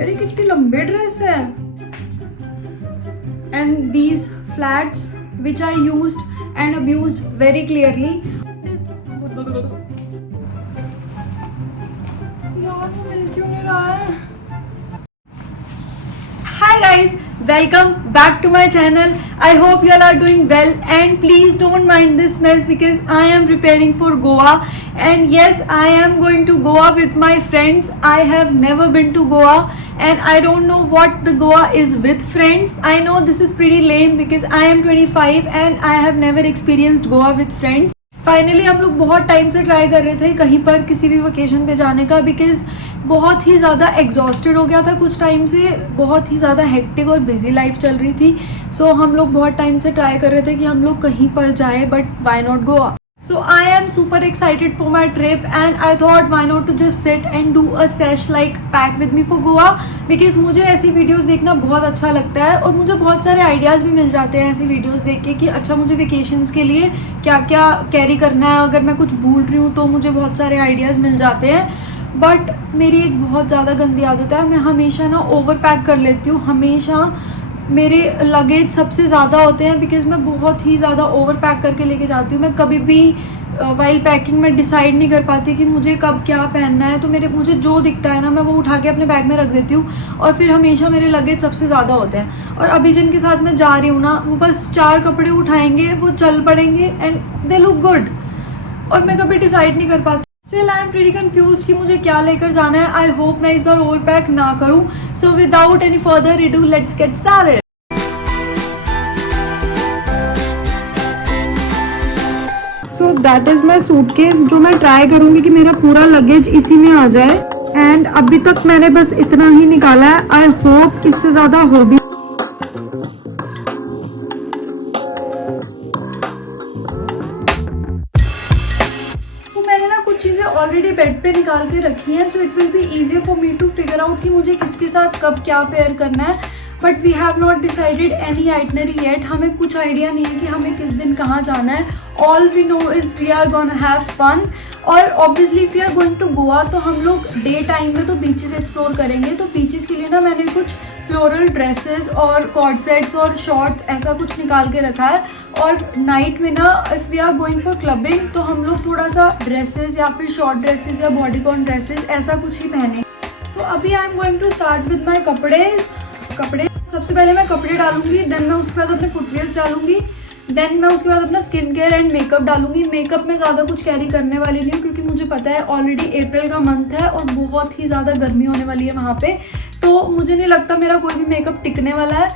यार ये कितनी लंबी ड्रेस है। And these flats which I used and abused very clearly. यार वो मिल क्यों नहीं रहा है। Hi guys, welcome back to my channel. I hope you all are doing well and please don't mind this mess because I am preparing for Goa and yes, I am going to Goa with my friends. I have never been to Goa and I don't know what the Goa is with friends. I know this is pretty lame because I am 25 and I have never experienced Goa with friends. Finally हम लोग बहुत time से try कर रहे थे कहीं पर किसी भी वेकेशन पे जाने का बिकॉज बहुत ही ज़्यादा एग्जॉस्टेड हो गया था कुछ टाइम से, बहुत ही ज़्यादा हेक्टिक और बिजी लाइफ चल रही थी। सो हम लोग बहुत टाइम से ट्राई कर रहे थे कि हम लोग कहीं पर जाएं but why not Goa. So I am super excited for my trip and I thought why not to just sit and do a sesh like pack with me for Goa because मुझे ऐसी वीडियोस देखना बहुत अच्छा लगता है और मुझे बहुत सारे आइडियाज़ भी मिल जाते हैं ऐसी वीडियोस देख के कि अच्छा मुझे वेकेशंस के लिए क्या क्या कैरी करना है। अगर मैं कुछ भूल रही हूँ तो मुझे बहुत सारे आइडियाज़ मिल जाते हैं। बट मेरी एक बहुत ज़्यादा गंदी आदत है, मैं हमेशा ना ओवर पैक कर लेती हूँ। हमेशा मेरे लगेज सबसे ज़्यादा होते हैं बिकॉज मैं बहुत ही ज़्यादा ओवर पैक करके लेके जाती हूँ। मैं कभी भी वाइल पैकिंग में डिसाइड नहीं कर पाती कि मुझे कब क्या पहनना है, तो मुझे जो दिखता है ना मैं वो उठा के अपने बैग में रख देती हूँ और फिर हमेशा मेरे लगेज सबसे ज़्यादा होते हैं। और अभी जिनके साथ मैं जा रही हूँ ना वो बस 4 कपड़े उठाएंगे, वो चल पड़ेंगे एंड दे लुक गुड और मैं कभी डिसाइड नहीं कर पाती। Still I am pretty confuse कि मुझे क्या लेकर जाना है। आई होप मैं इस बार ओवर पैक ना करूँ। So without any further redo let's get started. So that is my suitcase जो मैं ट्राई करूँगी कि मेरा पूरा लगेज इसी में आ जाए। एंड अभी तक मैंने बस इतना ही निकाला है। आई होप इससे ज़्यादा हो भी। तो मैंने ना कुछ चीज़ें ऑलरेडी बेड पे निकाल के रखी हैं so it will be easy for me to figure out कि मुझे किसके साथ कब क्या पेयर करना है। But we have not decided any itinerary yet. हमें कुछ आइडिया नहीं है कि हमें किस दिन कहाँ जाना है। All we know is we are gonna have fun और obviously if we are going to Goa तो हम लोग डे टाइम में तो बीचेस एक्सप्लोर करेंगे। तो बीचेस के लिए ना मैंने कुछ फ्लोरल ड्रेसेस और कॉर्ड सेट्स और शॉर्ट्स ऐसा कुछ निकाल के रखा है। और नाइट में ना if we are going for clubbing तो हम लोग थोड़ा सा ड्रेसेस या फिर शॉर्ट ड्रेसेस या बॉडीकॉन ड्रेसेस ऐसा कुछ ही पहने। तो अभी I am going to start with my कपड़े। सबसे पहले मैं कपड़े डालूंगी, देन मैं उसके बाद अपने फुटवेयर्स डालूंगी, देन मैं उसके बाद अपना स्किन केयर एंड मेकअप डालूंगी। मेकअप में ज़्यादा कुछ कैरी करने वाली नहीं हूँ क्योंकि मुझे पता है ऑलरेडी अप्रैल का मंथ है और बहुत ही ज़्यादा गर्मी होने वाली है वहाँ पे। तो मुझे नहीं लगता मेरा कोई भी मेकअप टिकने वाला है,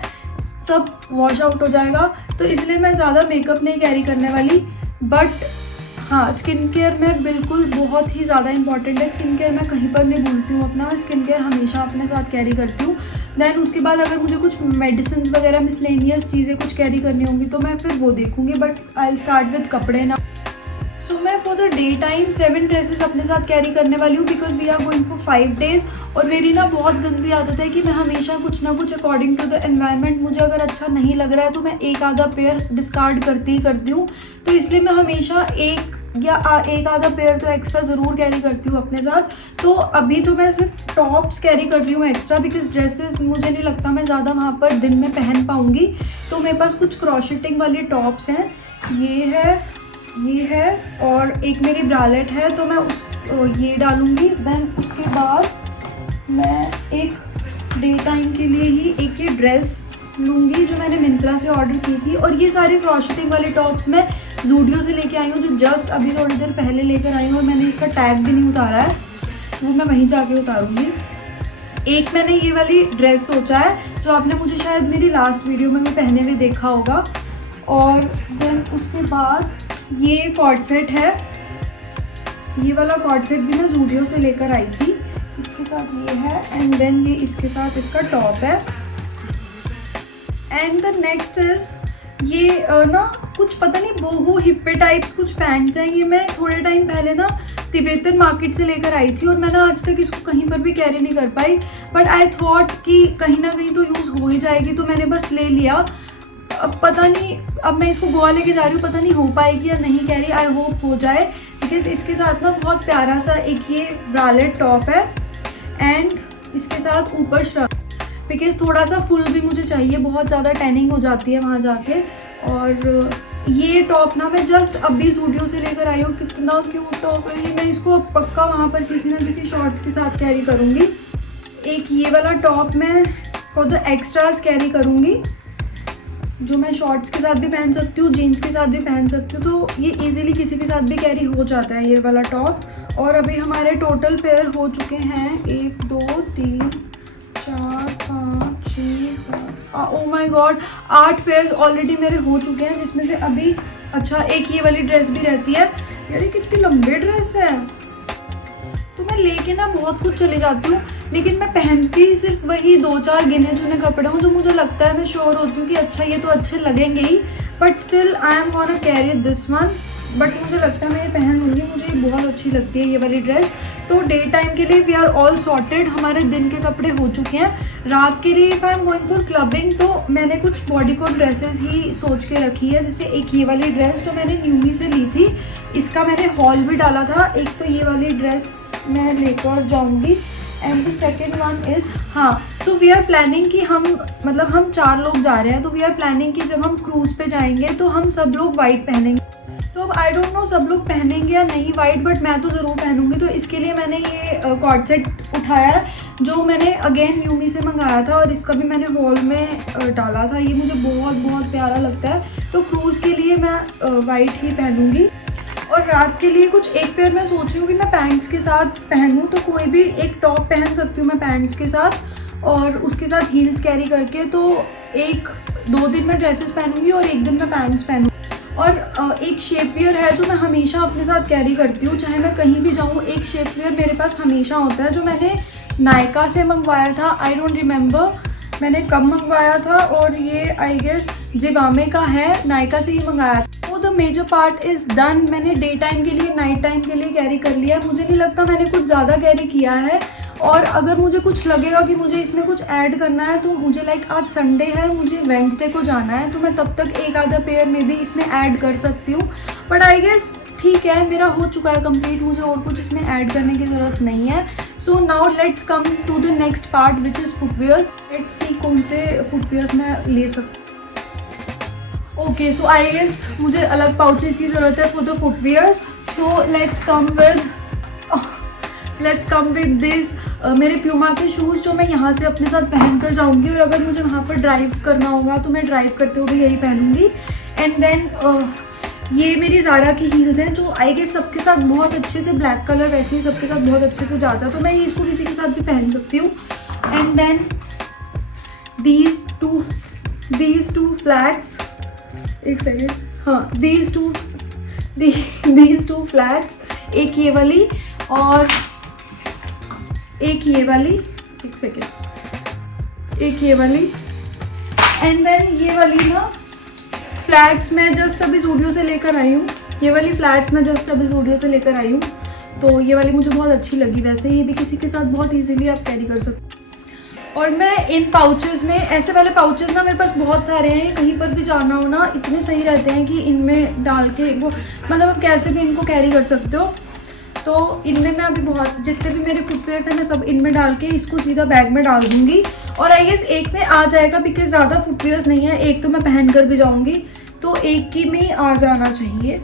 सब वॉश आउट हो जाएगा। तो इसलिए मैं ज़्यादा मेकअप नहीं कैरी करने वाली। बट हाँ, स्किन केयर में बिल्कुल बहुत ही ज़्यादा इंपॉर्टेंट है। स्किन केयर मैं कहीं पर नहीं भूलती हूँ अपना, मैं स्किन केयर हमेशा अपने साथ कैरी करती हूँ। देन उसके बाद अगर मुझे कुछ मेडिसिन वगैरह मिसलेनियस चीज़ें कुछ कैरी करनी होंगी तो मैं फिर वो देखूँगी। But I will start with कपड़े ना। सो मैं for the day time 7 dresses अपने साथ कैरी करने वाली हूँ because we are going for 5 days. और मेरी ना बहुत गंदी आदत है कि मैं हमेशा कुछ ना कुछ अकॉर्डिंग टू द एनवायरनमेंट मुझे अगर अच्छा नहीं लग रहा है तो मैं एक आधा पेयर डिस्कार्ड करती ही करती हूँ। तो इसलिए मैं हमेशा एक आधा पेयर तो एक्स्ट्रा ज़रूर कैरी करती हूँ अपने साथ। तो अभी तो मैं सिर्फ टॉप्स कैरी कर रही हूँ एक्स्ट्रा बिकॉज ड्रेसेस मुझे नहीं लगता मैं ज़्यादा वहाँ पर दिन में पहन पाऊँगी। तो मेरे पास कुछ क्रॉशेटिंग वाली टॉप्स हैं, ये है और एक मेरी ब्रालेट है तो मैं ये डालूँगी। देन उसके बाद मैं एक डे टाइम के लिए ही एक ये ड्रेस लूँगी जो मैंने मिंत्रा से ऑर्डर की थी। और ये सारी क्रॉशेटिंग वाली टॉप्स मैं ज़ूडियो से लेके आई हूँ जो जस्ट अभी थोड़ी देर पहले लेकर आई हूँ और मैंने इसका टैग भी नहीं उतारा है, वो मैं वहीं जाके उतारूँगी। एक मैंने ये वाली ड्रेस सोचा है जो आपने मुझे शायद मेरी लास्ट वीडियो में मैं पहने हुए देखा होगा। और देन उसके बाद ये कॉर्ड सेट है, ये वाला कॉर्ड सेट भी मैं ज़ूडियो से लेकर आई थी। इसके साथ ये है एंड देन ये इसके साथ इसका टॉप है। एंड द नेक्स्ट इज ये ना कुछ पता नहीं बोहो हिप्पे टाइप्स कुछ पैंट्स हैं। ये मैं थोड़े टाइम पहले ना तिब्बतन मार्केट से लेकर आई थी और मैंने आज तक इसको कहीं पर भी कैरी नहीं कर पाई। बट आई थॉट कि कहीं ना कहीं तो यूज़ हो ही जाएगी तो मैंने बस ले लिया। अब पता नहीं, अब मैं इसको गोवा लेके जा रही हूँ, पता नहीं हो पाएगी या नहीं कैरी। आई होप हो जाए बिकॉज इसके साथ ना बहुत प्यारा सा एक ये ब्रालेट टॉप है एंड इसके साथ ऊपर श्रग, बिकॉज थोड़ा सा फुल भी मुझे चाहिए, बहुत ज़्यादा टैनिंग हो जाती है वहाँ जाके। और ये टॉप ना मैं जस्ट अभी ज़ूडियो से लेकर आई हूँ, कितना क्यूट टॉप है ये। मैं इसको पक्का वहाँ पर किसी ना किसी शॉर्ट्स के साथ कैरी करूँगी। एक ये वाला टॉप मैं फॉर द एक्स्ट्राज कैरी करूँगी, जो मैं शॉर्ट्स के साथ भी पहन सकती हूँ, जीन्स के साथ भी पहन सकती हूँ, तो ये इजीली किसी के साथ भी कैरी हो जाता है ये वाला टॉप। और अभी हमारे टोटल पेयर हो चुके हैं 1 2 3 4 5 6 7, oh my God 8 pairs already मेरे हो चुके हैं, जिसमें से अभी अच्छा एक ये वाली ड्रेस भी रहती है। यार ये कितनी लंबी ड्रेस है। तो मैं लेके ना बहुत कुछ चली जाती हूँ, लेकिन मैं पहनती सिर्फ वही 2-4 गिने चुने कपड़े हूँ जो मुझे लगता है, मैं श्योर होती हूँ कि अच्छा ये तो अच्छे लगेंगे ही, but still I am gonna carry this one. But मुझे लगता है मैं ये पहन लूँगी, मुझे ये बहुत अच्छी लगती है ये वाली ड्रेस। तो डे टाइम के लिए वी आर ऑल सॉर्टेड, हमारे दिन के कपड़े हो चुके हैं। रात के लिए if I am going for clubbing तो मैंने कुछ बॉडी कोट ड्रेसेस ही सोच के रखी है। जैसे एक ये वाली ड्रेस जो मैंने न्यूमी से ली थी, इसका मैंने हॉल भी डाला था। एक तो ये वाली ड्रेस मैं लेकर जाऊँगी and the second one is, हाँ सो वी आर प्लानिंग कि हम 4 लोग जा रहे हैं, तो वी आर प्लानिंग कि जब हम क्रूज़ पे जाएंगे तो हम सब लोग वाइट पहनेंगे। तो अब आई डोंट नो सब लोग पहनेंगे या नहीं वाइट, बट मैं तो ज़रूर पहनूंगी। तो इसके लिए मैंने ये कॉर्ड सेट उठाया है, जो मैंने अगेन यूमी से मंगाया था, और इसका भी मैंने हॉल में डाला था। ये मुझे बहुत बहुत प्यारा लगता है। तो क्रूज़ के लिए मैं वाइट ही पहनूंगी। और रात के लिए कुछ एक पेयर मैं सोच रही हूँ कि मैं पैंट्स के साथ पहनूँ, तो कोई भी एक टॉप पहन सकती हूँ मैं पैंट्स के साथ, और उसके साथ हील्स कैरी करके। तो 1-2 दिन मैं ड्रेसेस पहनूंगी और 1 दिन मैं पैंट्स पहनूँगी। और एक शेप वेयर है जो मैं हमेशा अपने साथ कैरी करती हूँ, चाहे मैं कहीं भी जाऊँ। एक शेप वेयर मेरे पास हमेशा होता है, जो मैंने नायका से मंगवाया था। आई डोंट रिमेंबर मैंने कब मंगवाया था, और ये आई गेस जिवामे का है, नायका से ही मंगाया था। तो the major part is done. मैंने डे टाइम के लिए, नाइट टाइम के लिए कैरी कर लिया। मुझे नहीं लगता मैंने कुछ ज़्यादा कैरी किया है, और अगर मुझे कुछ लगेगा कि मुझे इसमें कुछ ऐड करना है, तो मुझे लाइक आज संडे है, मुझे वेंसडे को जाना है, तो मैं तब तक एक आधा पेयर में भी इसमें ऐड कर सकती हूँ। बट आई गेस ठीक है, मेरा हो चुका है कंप्लीट, मुझे और कुछ इसमें ऐड करने की ज़रूरत नहीं है। So now let's come to the next part which is footwears. Let's see कौन से फुटवेयर्स मैं ले सकती हूँ। ओके, सो आई गेस मुझे अलग पाउचेस की ज़रूरत है for the footwears. So let's come with this मेरे प्यूमा के शूज़, जो मैं यहाँ से अपने साथ पहन कर जाऊँगी, और अगर मुझे वहाँ पर ड्राइव करना होगा तो मैं ड्राइव करते हुए यही पहनूँगी। एंड देन ये मेरी ज़ारा की हील्स हैं, जो आई गेस सबके साथ बहुत अच्छे से, ब्लैक कलर वैसे ही सबके साथ बहुत अच्छे से जाता है, तो मैं इसको किसी के साथ भी पहन सकती हूँ। And then these two flats, एक सेकेंड, हाँ these two flats, एक ये वाली और एक ये वाली, एक सेकेंड, एक ये वाली। एंड देन ये वाली ना फ्लैट्स मैं जस्ट अभी ज़ूडियो से लेकर आई हूँ। ये वाली फ्लैट्स मैं जस्ट अभी ज़ूडियो से लेकर आई हूँ, तो ये वाली मुझे बहुत अच्छी लगी। वैसे ये भी किसी के साथ बहुत इजीली आप कैरी कर सकते हो। और मैं इन पाउचेस में, ऐसे वाले पाउचेस ना मेरे पास बहुत सारे हैं, कहीं पर भी जाना हो ना इतने सही रहते हैं कि इनमें डाल के वो आप कैसे भी इनको कैरी कर सकते हो। तो इनमें मैं अभी बहुत, जितने भी मेरे फुटवेयर्स हैं मैं सब इनमें डाल के इसको सीधा बैग में डाल दूँगी। और आई गेस एक में आ जाएगा, बिकॉज ज़्यादा फुटवेयर्स नहीं है, एक तो मैं पहन कर भी जाऊँगी, तो एक की में आ जाना चाहिए।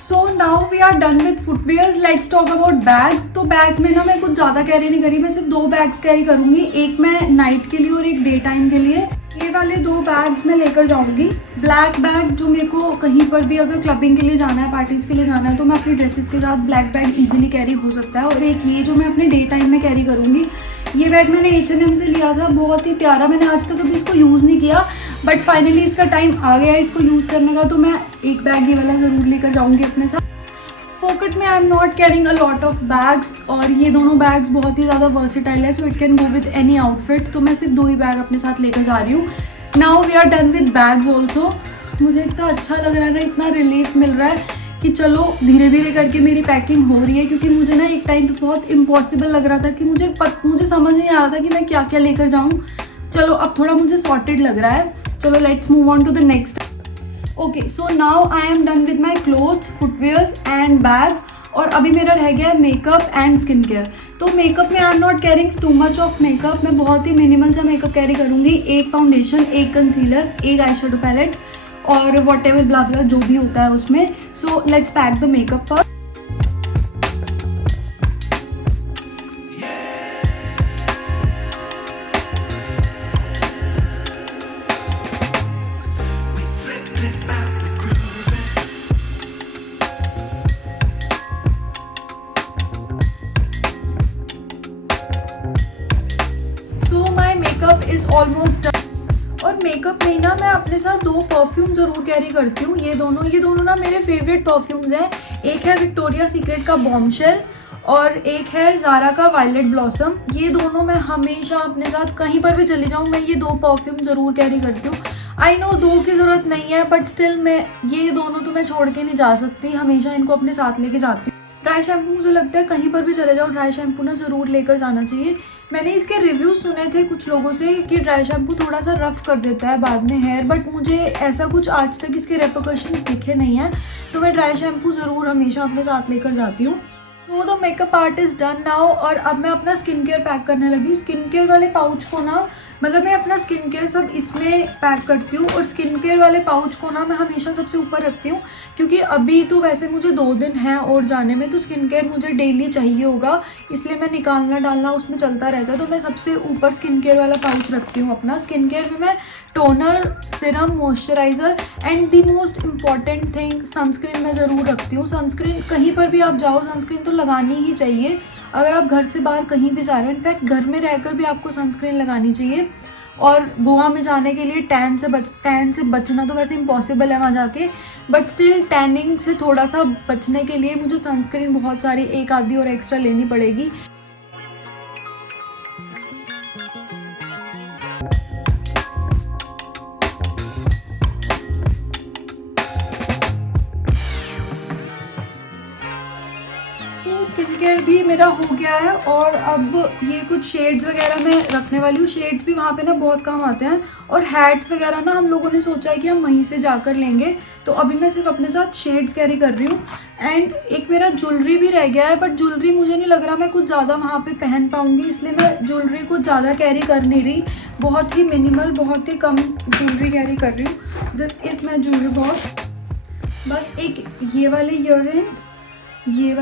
So now we are done with footwears. Let's talk about bags. तो बैग्स में ना मैं कुछ ज़्यादा कैरी नहीं करी, मैं सिर्फ 2 बैग्स कैरी करूँगी, एक मैं नाइट के लिए और एक डे टाइम के लिए। ये वाले 2 बैग्स मैं लेकर जाऊँगी। ब्लैक बैग जो मेरे को कहीं पर भी अगर क्लबिंग के लिए जाना है, पार्टीज़ के लिए जाना है, तो मैं अपनी ड्रेसेस के साथ ब्लैक बैग इजीली कैरी हो सकता है। और एक ये जो मैं अपने डे टाइम में कैरी करूँगी, ये बैग मैंने H&M से लिया था, बहुत ही प्यारा। मैंने आज तक कभी इसको यूज़ नहीं किया, बट फाइनली इसका टाइम आ गया है इसको यूज़ करने का, तो मैं एक बैग ये वाला ज़रूर लेकर जाऊँगी अपने साथ। फोकट में I am not carrying a lot of bags, और ये दोनों बैग्स बहुत ही ज़्यादा वर्सेटाइल है, so it can go with any outfit. तो मैं सिर्फ 2 ही बैग अपने साथ लेकर जा रही हूँ। Now we are done with bags also. मुझे इतना अच्छा लग रहा है ना, इतना रिलीफ मिल रहा है कि चलो धीरे धीरे करके मेरी पैकिंग हो रही है, क्योंकि मुझे ना एक टाइम पे बहुत इम्पॉसिबल लग रहा था कि मुझे समझ नहीं आ रहा था कि मैं क्या क्या लेकर जाऊँ। चलो अब थोड़ा मुझे सॉर्टेड लग रहा है। चलो let's move on to the next. Okay, so now I am done with my clothes, footwears and bags. और अभी मेरा रह गया है मेकअप एंड स्किन केयर। तो मेकअप में I am not carrying too much of makeup, मैं बहुत ही मिनिमल सा मेकअप कैरी करूँगी। एक फाउंडेशन, एक कंसीलर, एक आई शेडो पैलेट और वॉट एवर ब्ला ब्ला जो भी होता है उसमें। So let's pack the makeup first. Makeup is almost done. और मेकअप में ना मैं अपने साथ 2 परफ्यूम ज़रूर कैरी करती हूँ। ये दोनों ना मेरे फेवरेट परफ्यूम्स हैं। एक है विक्टोरिया सीक्रेट का बॉम्बशेल और एक है ज़ारा का वायलेट ब्लॉसम। ये दोनों मैं हमेशा अपने साथ कहीं पर भी चली जाऊँ मैं ये 2 परफ्यूम ज़रूर कैरी करती हूँ। आई नो 2 की ज़रूरत नहीं है बट स्टिल मैं ये दोनों तो मैं छोड़ के नहीं जा सकती, हमेशा इनको अपने साथ लेके जाती हूँ। ड्राई शैम्पू मुझे लगता है कहीं पर भी चले जाओ ड्राई शैम्पू ना ज़रूर लेकर जाना चाहिए। मैंने इसके रिव्यूज़ सुने थे कुछ लोगों से कि ड्राई शैम्पू थोड़ा सा रफ़ कर देता है बाद में हेयर, बट मुझे ऐसा कुछ आज तक इसके रेपरकशंस दिखे नहीं हैं। तो मैं ड्राई शैम्पू ज़रूर हमेशा अपने साथ लेकर जाती हूँ। तो the makeup part is done now और अब मैं अपना स्किन केयर पैक करने लगी हूँ। स्किन केयर वाले पाउच को ना मतलब मैं अपना स्किन केयर सब इसमें पैक करती हूँ और स्किन केयर वाले पाउच को ना मैं हमेशा सबसे ऊपर रखती हूँ क्योंकि अभी तो वैसे मुझे 2 दिन हैं और जाने में, तो स्किन केयर मुझे डेली चाहिए होगा, इसलिए मैं निकालना डालना उसमें चलता रहता है। तो मैं सबसे ऊपर स्किन केयर वाला पाउच रखती हूँ अपना। स्किन केयर में मैं toner, Siram, moisturiser and the most important thing sunscreen मैं ज़रूर रखती हूँ। सनस्क्रीन कहीं पर भी आप जाओ सनस्क्रीन तो लगानी ही चाहिए। अगर आप घर से बाहर कहीं भी जा रहे हैं, इनफैक्ट घर में रहकर भी आपको सनस्क्रीन लगानी चाहिए। और गोवा में जाने के लिए टैन से बचना तो वैसे इम्पॉसिबल है वहाँ जाके, बट स्टिल टैनिंग से थोड़ा सा बचने के लिए मुझे सनस्क्रीन बहुत सारी एक आधी और एक्स्ट्रा लेनी पड़ेगी। स्किन केयर भी मेरा हो गया है और अब ये कुछ शेड्स वगैरह मैं रखने वाली हूँ। शेड्स भी वहाँ पे ना बहुत काम आते हैं और हैट्स वगैरह ना हम लोगों ने सोचा है कि हम वहीं से जाकर लेंगे, तो अभी मैं सिर्फ अपने साथ शेड्स कैरी कर रही हूँ। एंड एक मेरा ज्वेलरी भी रह गया है बट ज्वेलरी मुझे नहीं लग रहा मैं कुछ ज़्यादा वहाँ पे पहन पाऊँगी, इसलिए मैं ज्वेलरी कुछ ज़्यादा कैरी कर नहीं रही। बहुत ही मिनिमल, बहुत ही कम ज्वेलरी कैरी कर रही हूँ। This is my jewellery box. बस एक ये वाले ईयररिंग्स, ये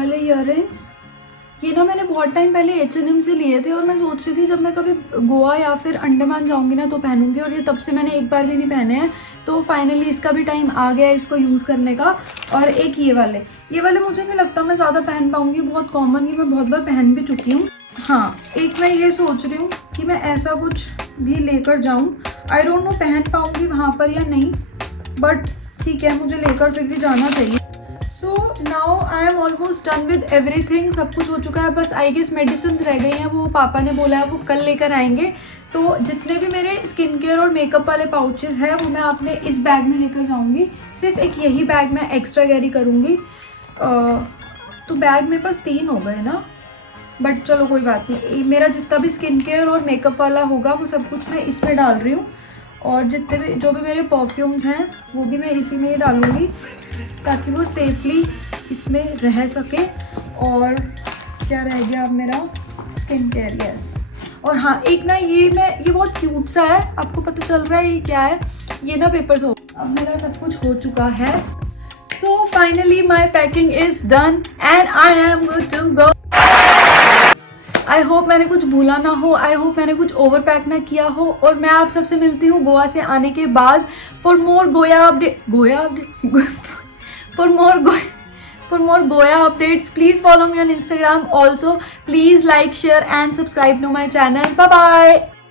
ना मैंने बहुत टाइम पहले H&M से लिए थे और मैं सोच रही थी जब मैं कभी गोवा या फिर अंडमान जाऊंगी ना तो पहनूंगी, और ये तब से मैंने एक बार भी नहीं पहने हैं, तो फाइनली इसका भी टाइम आ गया है इसको यूज़ करने का। और एक ये वाले मुझे नहीं लगता मैं ज़्यादा पहन पाऊँगी, बहुत कॉमन, ये मैं बहुत बार पहन भी चुकी हूँ। हाँ, एक मैं ये सोच रही हूँ कि मैं ऐसा कुछ भी लेकर जाऊँ। आई डोंट नो पहन पाऊँगी वहाँ पर या नहीं, बट ठीक है मुझे लेकर फिर भी जाना चाहिए। So now I am almost done with everything. सब कुछ हो चुका है, बस आई गेस मेडिसिन रह गई हैं, वो पापा ने बोला है वो कल लेकर आएंगे। तो जितने भी मेरे स्किन केयर और मेकअप वाले पाउचेस हैं वो मैं अपने इस बैग में लेकर जाऊंगी। सिर्फ एक यही बैग मैं एक्स्ट्रा कैरी करूंगी। तो बैग मेरे पास 3 हो गए ना, बट चलो कोई बात नहीं। मेरा जितना भी स्किन केयर और मेकअप वाला होगा वो सब कुछ मैं इसमें डाल रही हूँ, और जितने भी जो भी मेरे परफ्यूम्स हैं वो भी मैं इसी में ही डालूँगी ताकि वो सेफली इसमें रह सके। और क्या रह गया अब मेरा स्किन केयर, यस। और हाँ, एक ना ये बहुत क्यूट सा है, आपको पता चल रहा है ये क्या है? ये ना पेपर सोप। अब मेरा सब कुछ हो चुका है। So finally my packing is done and I am good to go. I hope मैंने कुछ भूला ना हो, आई होप मैंने कुछ ओवर पैक ना किया हो, और मैं आप सबसे मिलती हूँ गोवा से आने के बाद for more Goa updates. Please follow me on Instagram. Also, please like, share and subscribe to my channel. Bye bye.